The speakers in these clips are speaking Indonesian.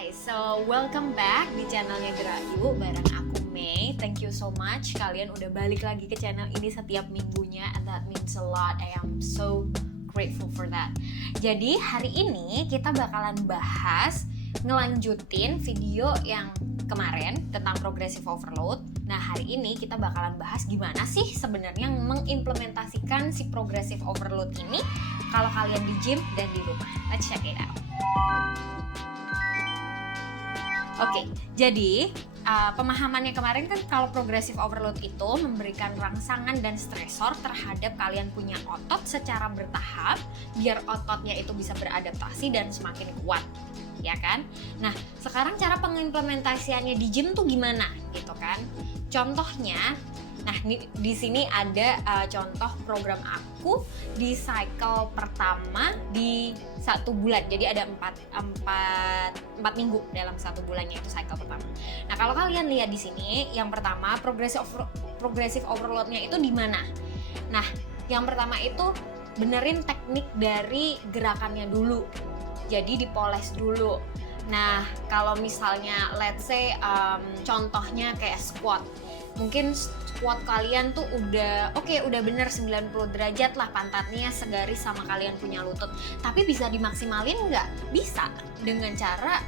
guys, so welcome back di channelnya Gerayu bareng aku Mei. Thank you so much kalian udah balik lagi ke channel ini setiap minggunya, and that means a lot. I am so grateful for that. Jadi hari ini kita bakalan bahas ngelanjutin video yang kemarin tentang progressive overload. Nah hari ini kita bakalan bahas gimana sih sebenarnya mengimplementasikan si progressive overload ini kalau kalian di gym dan di rumah. Let's check it out. Oke, jadi pemahamannya kemarin kan kalau progressive overload itu memberikan rangsangan dan stresor terhadap kalian punya otot secara bertahap biar ototnya itu bisa beradaptasi dan semakin kuat, ya kan? Nah, sekarang cara pengimplementasiannya di gym tuh gimana gitu kan? Contohnya, nah di sini ada contoh program aku di cycle pertama di 1 bulan. Jadi ada 4 minggu dalam 1 bulannya itu cycle pertama. Nah, kalau kalian lihat di sini, yang pertama progressive overload-nya itu di mana? Nah, yang pertama itu benerin teknik dari gerakannya dulu. Jadi dipoles dulu. Nah, kalau misalnya let's say contohnya kayak squat. Mungkin squat kalian tuh udah bener 90 derajat lah pantatnya segaris sama kalian punya lutut. Tapi bisa dimaksimalin nggak? Bisa, dengan cara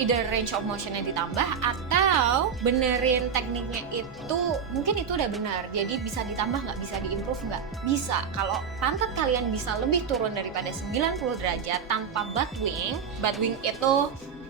either range of motion-nya ditambah atau benerin tekniknya itu, mungkin itu udah benar. Jadi bisa ditambah nggak? Bisa diimprove nggak? Bisa. Kalau pantat kalian bisa lebih turun daripada 90 derajat tanpa butt wing itu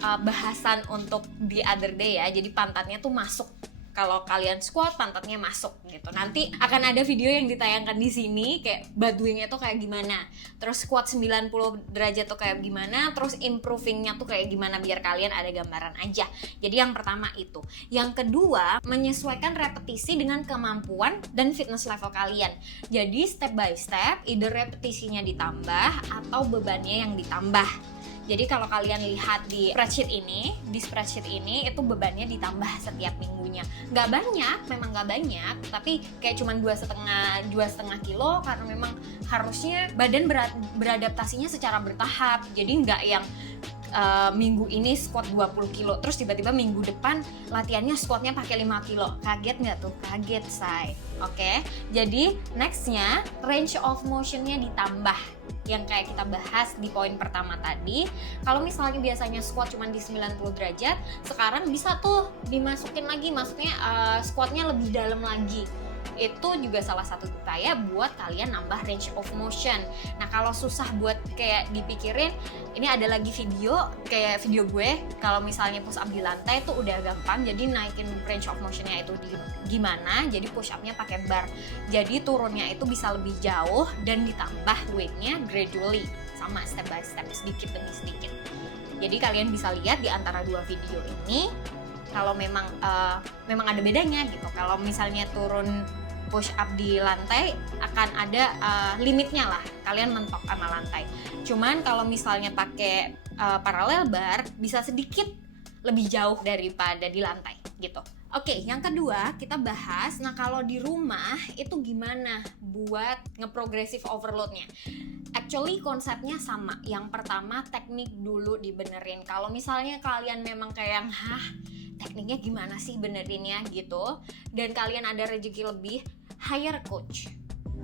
bahasan untuk the other day ya. Jadi pantatnya tuh masuk. Kalau kalian squat, pantatnya masuk gitu. Nanti akan ada video yang ditayangkan di sini kayak butt wing-nya tuh kayak gimana. Terus squat 90 derajat tuh kayak gimana, terus improving-nya tuh kayak gimana biar kalian ada gambaran aja. Jadi yang pertama itu. Yang kedua, menyesuaikan repetisi dengan kemampuan dan fitness level kalian. Jadi step by step, either repetisinya ditambah atau bebannya yang ditambah. Jadi kalau kalian lihat di spreadsheet ini itu bebannya ditambah setiap minggunya. Nggak banyak, memang nggak banyak, tapi kayak cuma 2,5 kilo karena memang harusnya badan beradaptasinya secara bertahap. Jadi nggak yang minggu ini squat 20 kilo terus tiba-tiba minggu depan latihannya squatnya pakai 5 kilo. Kaget nggak tuh? Kaget, say. Oke, jadi nextnya range of motionnya ditambah yang kayak kita bahas di poin pertama tadi. Kalau misalnya biasanya squat cuma di 90 derajat, sekarang bisa tuh dimasukin lagi, maksudnya squatnya lebih dalam lagi. Itu juga salah satu upaya buat kalian nambah range of motion. Nah, kalau susah buat kayak dipikirin, ini ada lagi video kayak video gue kalau misalnya push up di lantai itu udah gampang. Jadi naikin range of motionnya itu gimana? Jadi push upnya pakai bar. Jadi turunnya itu bisa lebih jauh dan ditambah weightnya gradually, sama step by step, sedikit demi sedikit. Jadi kalian bisa lihat di antara dua video ini kalau memang ada bedanya gitu. Kalau misalnya turun push up di lantai akan ada limitnya lah, kalian mentok sama lantai. Cuman kalau misalnya pakai parallel bar bisa sedikit lebih jauh daripada di lantai gitu. Oke, yang kedua kita bahas, nah kalau di rumah itu gimana buat nge-progressive overload-nya. Actually konsepnya sama. Yang pertama teknik dulu dibenerin. Kalau misalnya kalian memang kayak yang tekniknya gimana sih benerinnya gitu, dan kalian ada rezeki lebih, hire coach.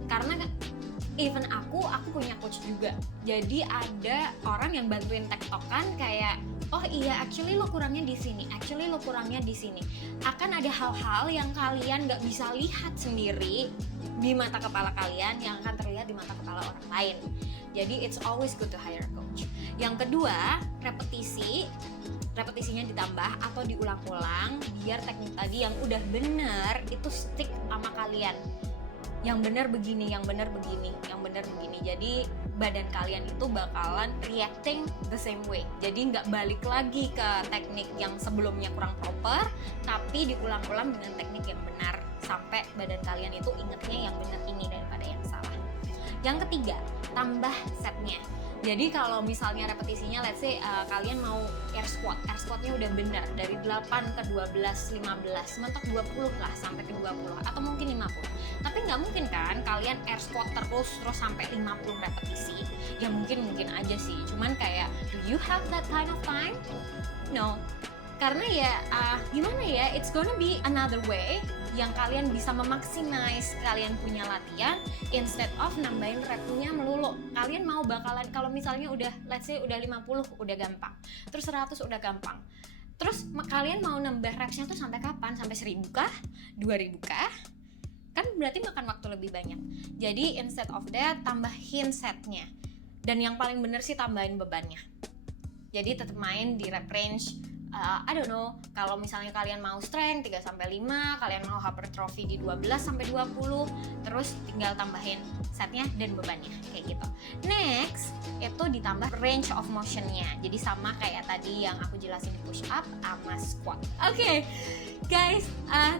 Karena even aku punya coach juga. Jadi ada orang yang bantuin tektokan kayak, oh iya actually lo kurangnya di sini, actually lo kurangnya di sini. Akan ada hal-hal yang kalian nggak bisa lihat sendiri di mata kepala kalian yang akan terlihat di mata kepala orang lain. Jadi it's always good to hire a coach. Yang kedua, repetisinya ditambah atau diulang-ulang biar teknik tadi yang udah bener itu stick sama kalian. Yang bener begini, yang bener begini, yang bener begini. Jadi badan kalian itu bakalan reacting the same way. Jadi nggak balik lagi ke teknik yang sebelumnya kurang proper, tapi diulang-ulang dengan teknik yang benar sampai badan kalian itu ingetnya yang benar ini daripada yang salah. Yang ketiga, tambah setnya. Jadi kalau misalnya repetisinya let's say kalian mau air squatnya udah benar dari 8 ke 12, 15, mentok 20 lah sampai ke 20 atau mungkin 50. Tapi nggak mungkin kan kalian air squat terus sampai 50 repetisi. Ya mungkin aja sih. Cuman kayak do you have that kind of time? No. Karena ya gimana ya, it's gonna be another way yang kalian bisa memaksimize kalian punya latihan instead of nambahin repnya melulu. Kalian mau bakalan kalau misalnya udah let's say udah 50 udah gampang, terus 100 udah gampang, terus kalian mau nambah repsnya tuh sampai kapan? Sampai 1000 kah? 2000 kah? Kan berarti makan waktu lebih banyak. Jadi instead of that tambahin setnya, dan yang paling bener sih tambahin bebannya. Jadi tetap main di rep range I don't know, kalau misalnya kalian mau strength 3-5, kalian mau hypertrophy di 12-20, terus tinggal tambahin setnya dan bebannya, kayak gitu. Next, itu ditambah range of motionnya. Jadi sama kayak tadi yang aku jelasin di push up sama squat. Oke, guys,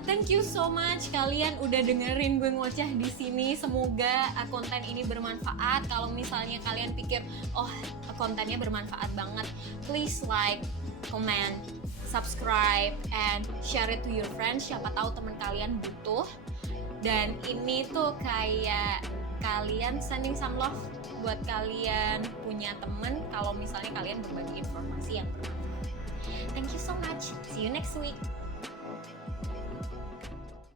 thank you so much kalian udah dengerin gue ngoceh di sini. Semoga konten ini bermanfaat. Kalau misalnya kalian pikir, oh kontennya bermanfaat banget, please like, comment, subscribe, and share it to your friends. Siapa tahu teman kalian butuh. Dan ini tuh kayak kalian sending some love buat kalian punya temen kalau misalnya kalian berbagi informasi yang bermanfaat. Thank you so much. See you next week.